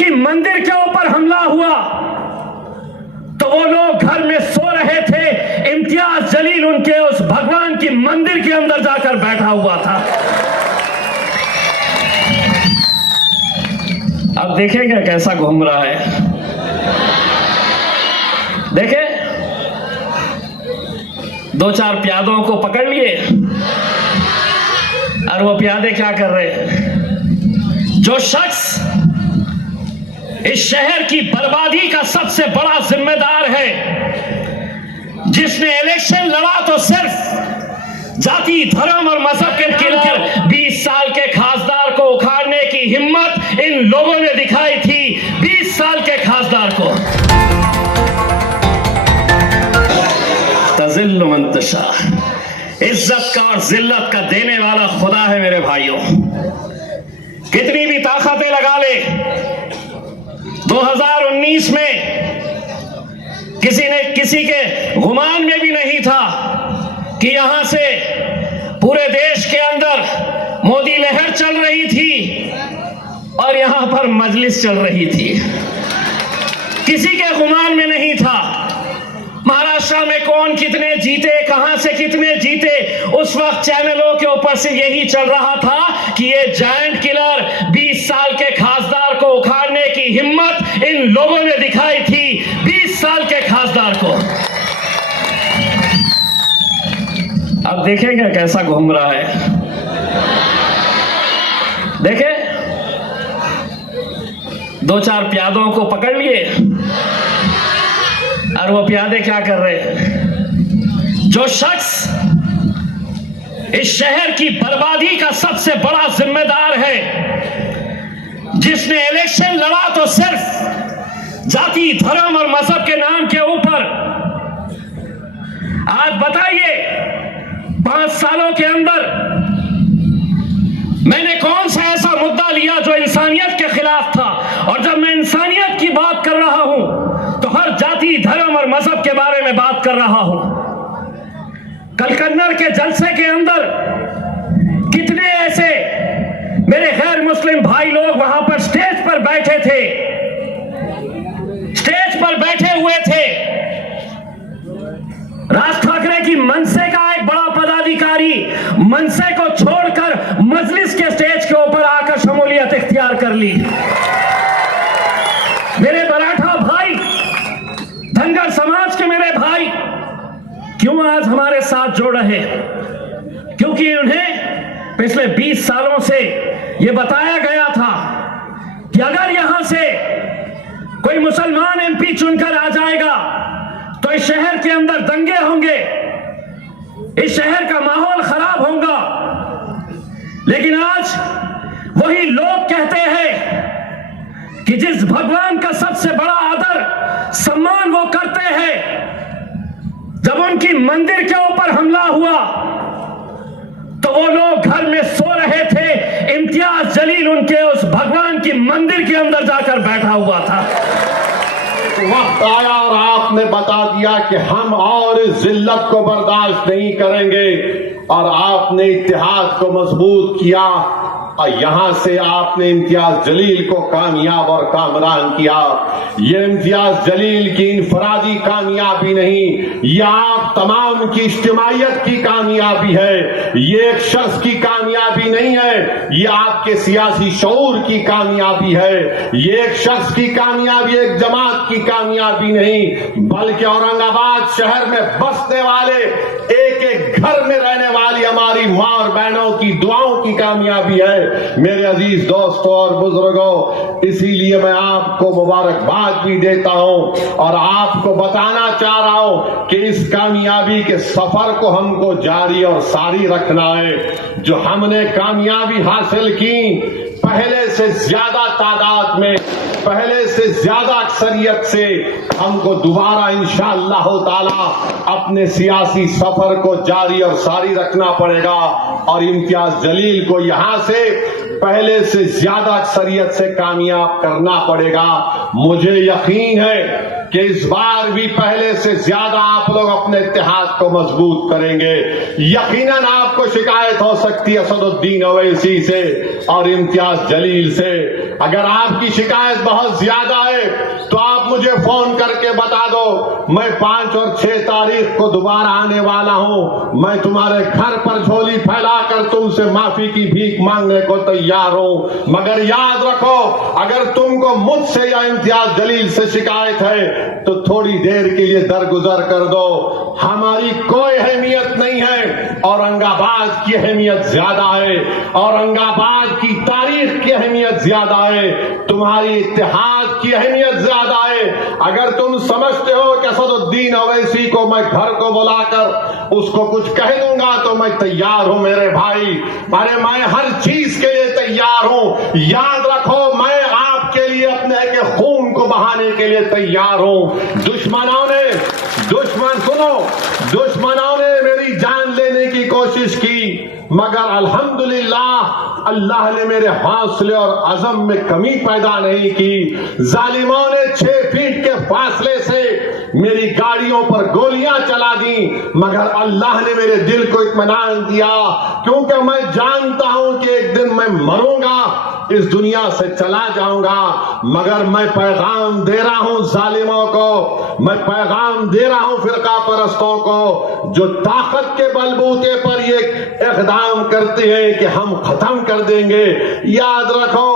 उनकी मंदिर के ऊपर हमला हुआ तो वो लोग घर में सो रहे थे, इम्तियाज जलील उनके उस भगवान की मंदिर के अंदर जाकर बैठा हुआ था। अब देखेंगे कैसा घूम रहा है। देखे, दो चार प्यादों को पकड़ लिए और वो प्यादे क्या कर रहे हैं। जो शख्स इस शहर की बर्बादी का सबसे बड़ा जिम्मेदार है, जिसने इलेक्शन लड़ा तो सिर्फ जाति, धर्म और मजहब के खिलाफ 20 साल के खासदार को उखाड़ने की हिम्मत इन लोगों ने दिखाई थी। 20 साल के खासदार को तज़िल्लु मन तशा, इज्जत का और जिल्लत का देने वाला खुदा है मेरे भाइयों। कितनी भी ताकतें लगा ले, 2019 में किसी के गुमान में भी नहीं था कि यहां से पूरे देश के अंदर मोदी लहर चल रही थी और यहां पर मजलिस चल रही थी। किसी के गुमान में नहीं था। महाराष्ट्र में कौन कितने जीते, कहां से कितने जीते, उस वक्त चैनलों के ऊपर से यही चल रहा था कि ये जायंट किलर 20 साल के खासदार को उखाड़ने की हिम्मत इन लोगों ने दिखाई थी। 20 साल के खासदार को अब देखेंगे कैसा घूम रहा है। देखे, दो चार प्यादों को पकड़ लिए और वो प्यादे क्या कर रहे हैं। जो शख्स इस शहर की बर्बादी का सबसे बड़ा जिम्मेदार है, जिसने इलेक्शन लड़ा तो सिर्फ जाति, धर्म और मजहब के नाम के ऊपर। आज बताइए, 5 सालों के अंदर मैंने कौन सा ऐसा मुद्दा लिया जो इंसानियत के खिलाफ था। और जब मैं इंसानियत की बात कर रहा हूं तो हर जाति, धर्म और मजहब के बारे में बात कर रहा हूं। कल कन्नड़ के जलसे के अंदर कितने ऐसे मेरे गैर मुस्लिम भाई लोग वहां पर स्टेज पर बैठे थे, स्टेज पर बैठे हुए थे। राज ठाकरे की मनसे का एक बड़ा पदाधिकारी मनसे को छोड़कर मजलिस के स्टेज के ऊपर आकर शमूलियत इख्तियार कर ली। मेरे मराठा भाई, धनगर समाज के मेरे भाई क्यों आज हमारे साथ जुड़ रहे? क्योंकि उन्हें पिछले 20 सालों से यह बताया गया था कि अगर यहां से कोई मुसलमान एमपी चुनकर आ जाएगा तो इस शहर के अंदर दंगे होंगे, इस शहर का माहौल खराब होगा। लेकिन आज वही लोग कहते हैं कि जिस भगवान का सबसे बड़ा आदर सम्मान वो करते हैं, जब उनकी मंदिर के ऊपर हमला हुआ तो वो लोग घर में सो रहे थे, इम्तियाज जलील उनके उस भगवान की मंदिर के अंदर जाकर बैठा हुआ था। वक्त आया और आपने बता दिया कि हम और इस जिल्लत को बर्दाश्त नहीं करेंगे, और आपने इत्तेहाद को मजबूत किया और यहां से आपने इम्तियाज जलील को कामयाब और कामरान किया। ये इम्तियाज जलील की इनफरादी कामयाबी नहीं, ये आप तमाम की इज्तिमाइयत की कामयाबी है। ये एक शख्स की कामयाबी नहीं है, ये आपके सियासी शऊर की कामयाबी है। ये एक शख्स की कामयाबी, एक जमात की कामयाबी नहीं, बल्कि औरंगाबाद शहर में बसने वाले, एक एक घर में रहने वाली हमारी मां और बहनों की दुआओं की कामयाबी है। मेरे अजीज दोस्तों और बुजुर्गों, इसीलिए मैं आपको मुबारकबाद भी देता हूं और आपको बताना चाह रहा हूं कि इस कामयाबी के सफर को हमको जारी और सारी रखना है। जो हमने कामयाबी हासिल की, पहले से ज्यादा तादाद में, पहले से ज्यादा अक्सरियत से हमको दोबारा इंशाअल्लाह ताला अपने सियासी सफर को जारी और सारी रखना पड़ेगा और इम्तियाज जलील को यहां से पहले से ज्यादा अक्सरियत से कामयाब करना पड़ेगा। मुझे यकीन है कि इस बार भी पहले से ज्यादा आप लोग अपने इत्तेहाद को मजबूत करेंगे। यकीनन आपको शिकायत हो सकती है असदुद्दीन ओवैसी से और इम्तियाज जलील से। अगर आपकी शिकायत बहुत ज्यादा है तो आप मुझे फोन करके बता दो, मैं 5 और 6 तारीख को दोबारा आने वाला हूं। मैं तुम्हारे घर पर झोली फैलाकर तुमसे माफी की भीख मांगने को तैयार हूं। मगर याद रखो, अगर तुमको मुझसे या इम्तियाज जलील से शिकायत है तो थोड़ी देर के लिए दरगुजर कर दो। हमारी कोई अहमियत नहीं है, औरंगाबाद की अहमियत ज्यादा है, औरंगाबाद की तारीख की अहमियत ज्यादा है, तुम्हारी इत्तेहाद की अहमियत ज्यादा है। अगर तुम समझते हो कि असदुद्दीन ओवैसी को मैं घर को बुलाकर उसको कुछ कह दूंगा तो मैं तैयार हूं मेरे भाई। अरे मैं हर चीज के लिए तैयार हूं। याद रखो, मैं आपके लिए अपने के खून को बहाने के लिए तैयार हूं। दुश्मनों ने मेरी जान लेने की कोशिश की, मगर अल्हम्दुलिल्लाह अल्लाह ने मेरे हौसले और अज़म में कमी पैदा नहीं की। जालिमों ने 6 फीट के फासले से मेरी गाड़ियों पर गोलियां चला दी, मगर अल्लाह ने मेरे दिल को इत्मीनान दिया, क्योंकि मैं जानता हूं कि एक दिन मैं मरूंगा, इस दुनिया से चला जाऊंगा। मगर मैं पैगाम दे रहा हूं जालिमों को, मैं पैगाम दे रहा हूं फिरका परस्तों को, जो ताकत के बलबूते पर ये इक़दाम करते हैं कि हम खत्म कर देंगे। याद रखो,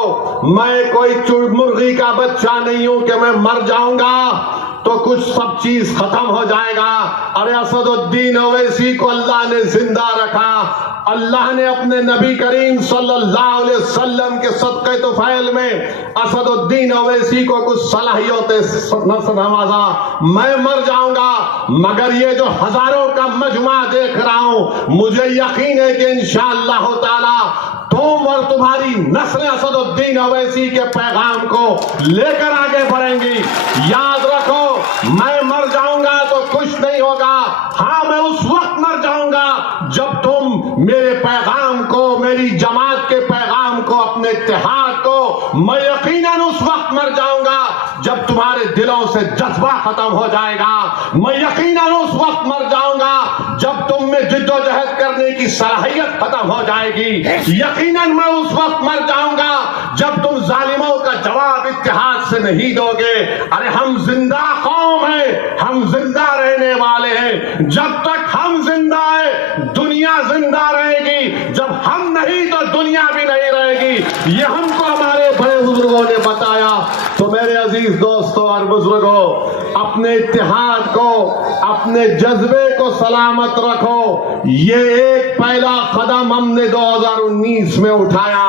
मैं कोई मुर्गी का बच्चा नहीं हूं कि मैं मर जाऊंगा तो कुछ सब चीज खत्म हो जाएगा। अरे असदुद्दीन ओवैसी को अल्लाह ने जिंदा रखा। अल्लाह ने अपने नबी करीम सल्लल्लाहु अलैहि वसल्लम के सदक़े तुफ़ैल में असदुद्दीन ओवैसी को कुछ सलाहियतें नवाजा। मैं मर जाऊंगा, मगर ये जो हजारों का मजमा देख रहा हूं, मुझे यकीन है कि इंशाअल्लाह ताला तुम और तुम्हारी नस्ल असदुद्दीन ओवैसी के पैगाम को लेकर आगे बढ़ेंगी। याद रखो, मैं मर जाऊंगा तो कुछ नहीं होगा। हाँ, मैं उस वक्त मर जाऊंगा जब तुम मेरे पैगाम को, मेरी जमात के पैगाम को, अपने इत्तेहाद को, मैं यकीनन उस वक्त मर जाऊंगा जब तुम्हारे दिलों से जज्बा खत्म हो जाएगा। मैं यकीनन उस वक्त मर जाऊंगा जब तुम में जिद्दोजहद करने की सलाहियत खत्म हो जाएगी। यकीनन मैं उस वक्त मर जाऊंगा जब तुम जालिमों का जवाब इत्तेहाद से नहीं दोगे। अरे हम जिंदा कौम हैं, हम जिंदा रहने वाले हैं। जब तक हम जिंदा है दुनिया जिंदा रहेगी, जब हम नहीं तो दुनिया भी नहीं रहेगी। ये हमको हमारे बड़े बुजुर्गों ने बताया। तो मेरे अजीज दोस्तों और बुजुर्गों, अपने इत्तेहाद को, अपने जज्बे को सलामत रखो। ये एक पहला कदम हमने 2019 में उठाया।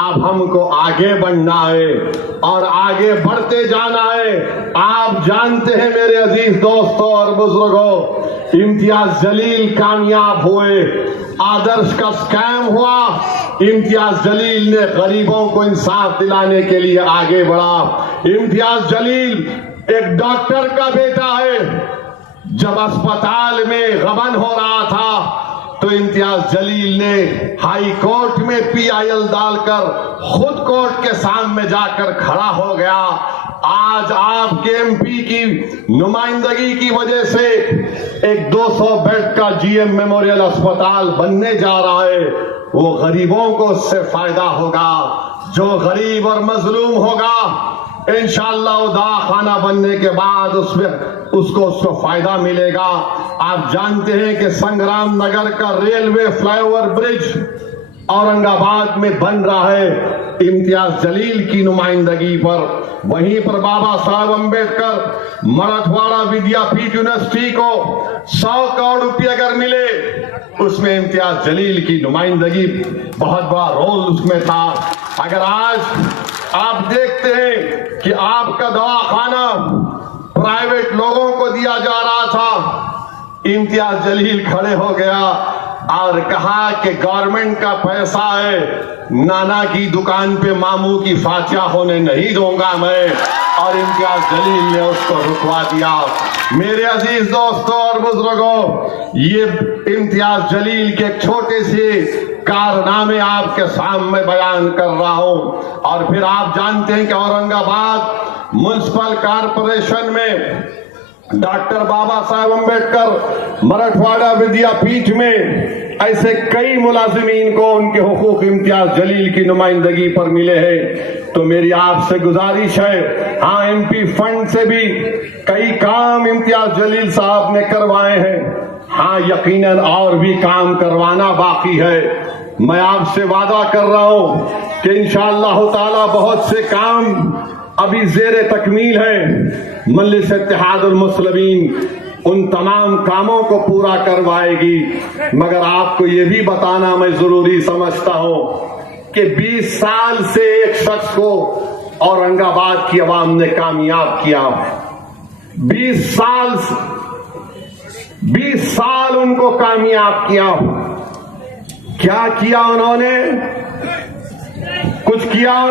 अब हमको आगे बढ़ना है और आगे बढ़ते जाना है। आप जानते हैं मेरे अजीज दोस्तों और बुजुर्गों, इम्तियाज जलील कामयाब हुए, आदर्श का स्कैम हुआ। इम्तियाज जलील ने गरीबों को इंसाफ दिलाने के लिए आगे बढ़ा। इम्तियाज जलील एक डॉक्टर का बेटा है। जब अस्पताल में गबन हो रहा था तो इम्तियाज जलील ने हाई कोर्ट में PIL डालकर खुद कोर्ट के सामने जाकर खड़ा हो गया। आज आपके MP की नुमाइंदगी की वजह से एक 200 बेड का GM मेमोरियल अस्पताल बनने जा रहा है। वो गरीबों को उससे फायदा होगा। जो गरीब और मजलूम होगा इंशाअल्लाह दवाखाना बनने के बाद उसको फायदा मिलेगा। आप जानते हैं कि संग्राम नगर का रेलवे फ्लाईओवर ब्रिज औरंगाबाद में बन रहा है इम्तियाज जलील की नुमाइंदगी पर। वहीं पर बाबा साहब अम्बेडकर मराठवाड़ा विद्यापीठ यूनिवर्सिटी को 100 करोड़ रुपये अगर मिले, उसमें इम्तियाज जलील की नुमाइंदगी बहुत बड़ा रोल उसमें था। अगर आज आप देखते हैं कि आपका दवाखाना प्राइवेट लोगों को दिया जा रहा था, इम्तियाज जलील खड़े हो गया और कहा कि गवर्नमेंट का पैसा है, नाना की दुकान पे मामू की फातिहा होने नहीं दूंगा मैं। और इम्तियाज जलील ने उसको रुकवा दिया। मेरे अजीज दोस्तों और बुजुर्गों, ये इम्तियाज जलील के छोटे से कारनामे आपके सामने बयान कर रहा हूं। और फिर आप जानते हैं कि औरंगाबाद म्युनिसिपल कॉरपोरेशन में डॉक्टर बाबा साहेब अम्बेडकर मराठवाड़ा विद्यापीठ में ऐसे कई मुलाजिमीन को उनके हुकूक इम्तियाज जलील की नुमाइंदगी पर मिले हैं। तो मेरी आपसे गुजारिश है, हाँ एमपी फंड से भी कई काम इम्तियाज जलील साहब ने करवाए हैं, हाँ यकीनन और भी काम करवाना बाकी है। मैं आपसे वादा कर रहा हूं कि इंशाअल्लाह ताला बहुत से काम अभी जेर तकमील है। मजलिस इत्तेहादुल मुस्लिमीन उन तमाम कामों को पूरा करवाएगी। मगर आपको यह भी बताना मैं जरूरी समझता हूं कि 20 साल से एक शख्स को औरंगाबाद की आवाम ने कामयाब किया। 20 साल उनको कामयाब किया। क्या किया उन्होंने? कुछ किया उन्होंने?